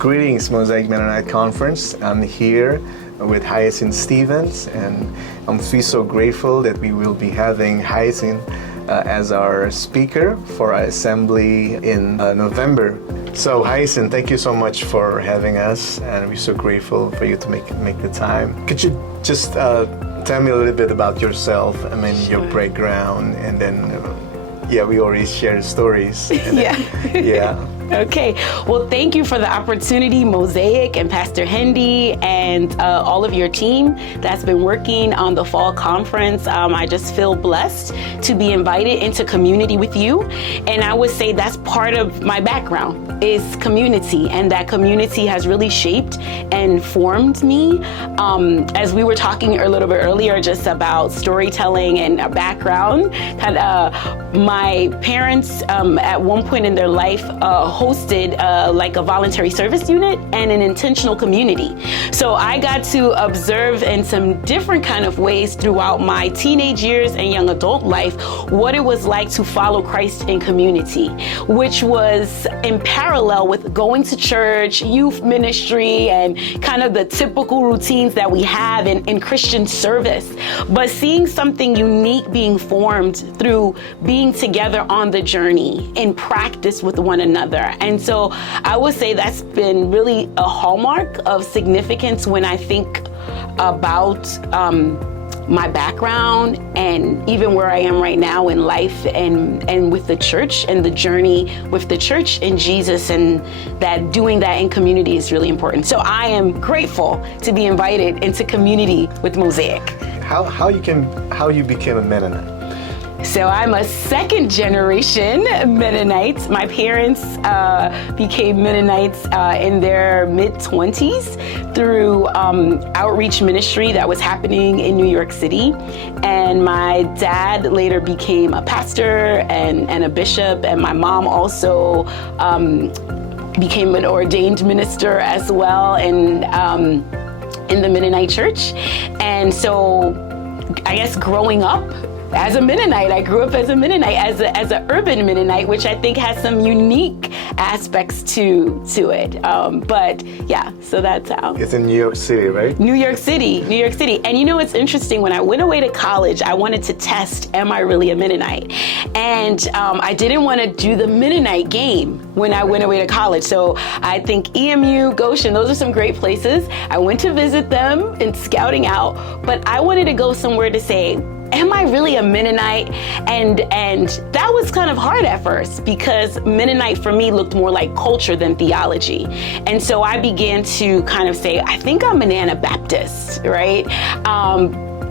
Greetings, Mosaic Mennonite Conference. I'm here with Hyacinth Stevens, and I'm so grateful that we will be having Hyacinth as our speaker for our assembly in November. So Hyacinth, thank you so much for having us, and we're so grateful for you to make the time. Could you just tell me a little bit about yourself, your background, and then, we already shared stories. Yeah. Okay, well, thank you for the opportunity, Mosaic and Pastor Hendy and all of your team that's been working on the fall conference. I just feel blessed to be invited into community with you. And I would say that's part of my background is community, and that community has really shaped and formed me. As we were talking a little bit earlier just about storytelling and a background, my parents at one point in their life hosted like a voluntary service unit and an intentional community. So I got to observe in some different kind of ways throughout my teenage years and young adult life what it was like to follow Christ in community, which was in parallel with going to church, youth ministry, and kind of the typical routines that we have in Christian service. But seeing something unique being formed through being together on the journey in practice with one another. And so I would say that's been really a hallmark of significance when I think about my background and even where I am right now in life and with the church and the journey with the church and Jesus, and that doing that in community is really important. So I am grateful to be invited into community with Mosaic. How you became a Mennonite? So I'm a second generation Mennonite. My parents became Mennonites in their mid-20s through outreach ministry that was happening in New York City. And my dad later became a pastor and a bishop, and my mom also became an ordained minister as well in the Mennonite church. And so I guess growing up as a Mennonite, I grew up as a Mennonite, as an urban Mennonite, which I think has some unique aspects to it. But yeah, so that's how. It's in New York City, right? New York City. And you know, it's interesting, when I went away to college, I wanted to test, am I really a Mennonite? And I didn't want to do the Mennonite game when I went away to college. So I think EMU, Goshen, those are some great places. I went to visit them and scouting out, but I wanted to go somewhere to say, am I really a Mennonite? And that was kind of hard at first, because Mennonite for me looked more like culture than theology. And so I began to kind of say, I think I'm an Anabaptist, right?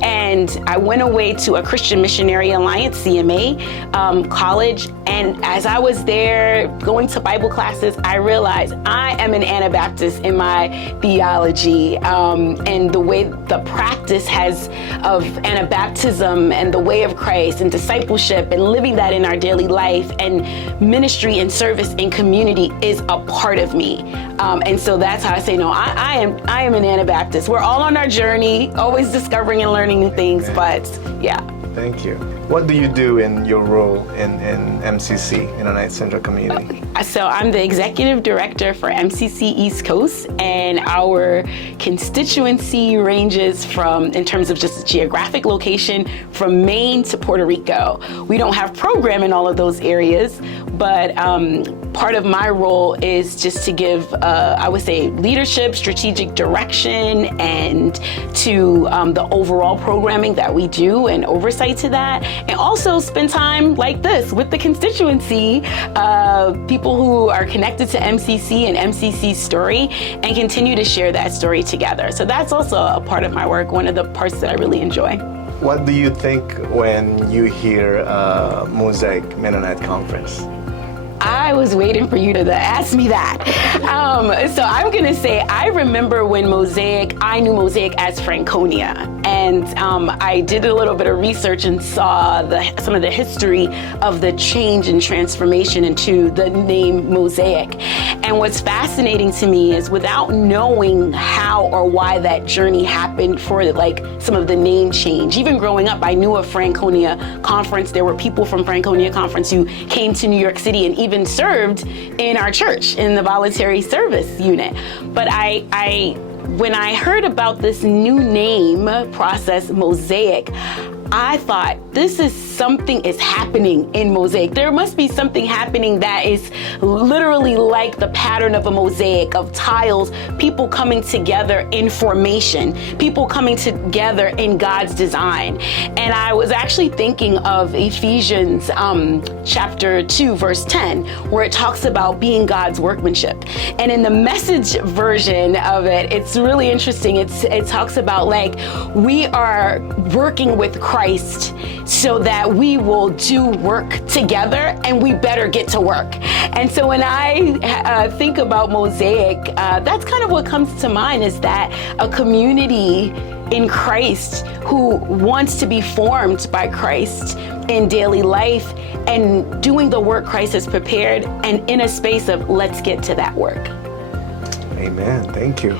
And I went away to a Christian Missionary Alliance, CMA, college. And as I was there going to Bible classes, I realized I am an Anabaptist in my theology, and the way the practice of Anabaptism and the way of Christ and discipleship and living that in our daily life and ministry and service and community is a part of me. And so that's how I say, no, I am an Anabaptist. We're all on our journey, always discovering and learning new things, but yeah. Thank you. What do you do in your role in MCC, Mennonite Central Community? So I'm the executive director for MCC East Coast, and our constituency ranges from, in terms of just geographic location, from Maine to Puerto Rico. We don't have program in all of those areas, but part of my role is just to give, I would say, leadership, strategic direction, and to the overall programming that we do and oversight to that. And also spend time like this with the constituency, people who are connected to MCC and MCC's story, and continue to share that story together. So that's also a part of my work, one of the parts that I really enjoy. What do you think when you hear Mosaic Mennonite Conference? I was waiting for you to ask me that. So I'm going to say, I remember when I knew Mosaic as Franconia. And I did a little bit of research and saw some of the history of the change and transformation into the name Mosaic. And what's fascinating to me is, without knowing how or why that journey happened for like some of the name change, even growing up, I knew of Franconia Conference. There were people from Franconia Conference who came to New York City and even served in our church in the voluntary service unit. But when I heard about this new name process, Mosaic, I thought, this is something is happening in Mosaic. There must be something happening that is literally like the pattern of a mosaic of tiles, people coming together in formation, people coming together in God's design. And I was actually thinking of Ephesians chapter 2, verse 10, where it talks about being God's workmanship. And in the Message version of it, it's really interesting. It talks about like, we are working with Christ so that we will do work together, and we better get to work. And so when I think about Mosaic, that's kind of what comes to mind, is that a community in Christ who wants to be formed by Christ in daily life and doing the work Christ has prepared, and in a space of let's get to that work. Amen. Thank you.